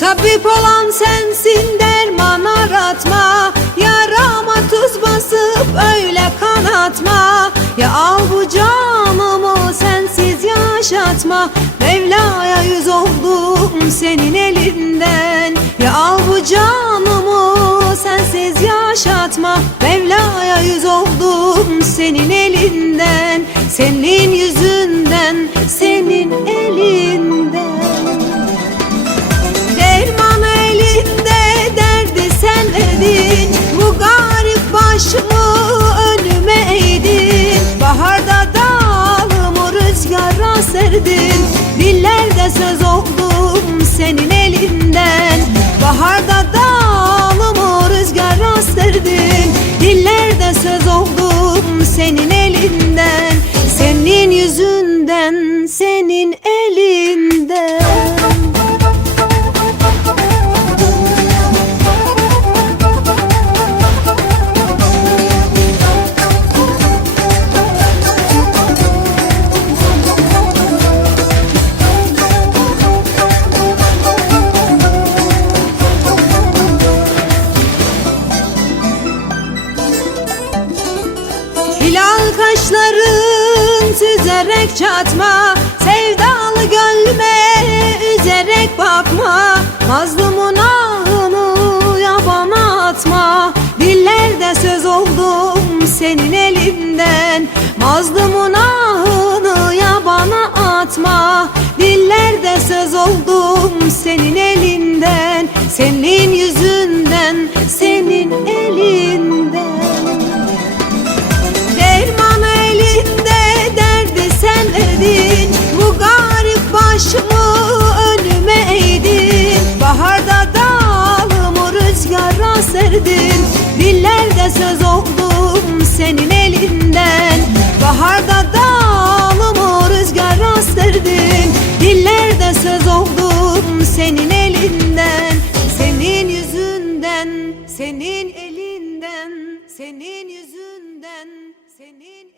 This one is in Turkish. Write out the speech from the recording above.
Tabip olan sensin, derman aratma. Yarama tuz basıp öyle kanatma. Ya al bu canımı sensiz yaşatma. Mevla'ya yüz oldum senin elinden. Ya al bu canımı sensiz yaşatma. Mevla'ya yüz oldum senin elinden. Senin yüzünden, senin elinden. Derman elinde, derdi sen verdin. Bu garip başımı önüme eğdin. Baharda dalımı rüzgara serdin. Dillerde söz oldum senin elinden. Baharda dalımı rüzgara serdin. Dillerde söz oldum senin elinden. Senin yüzünden, senin elinden. Hilal kaşların süzerek çatma. Sevdalı gönlüme üzerek bakma. Mazlumun ahını yabana atma. Dillerde söz oldum senin elinden. Mazlumun ahını yabana atma. Dillerde söz oldum senin elinden. Senin yüzünden, senin elinden. Derman elinde, derdi sen verdin. Bu garip başımı önüme eğdin. Baharda dalımı rüzgara serdin. Dillerde söz oldum senin elinden. Baharda dalımı rüzgara serdin. Dillerde söz oldum senin elinden. Senin yüzünden, senin elinden. Senin yüzünden, senin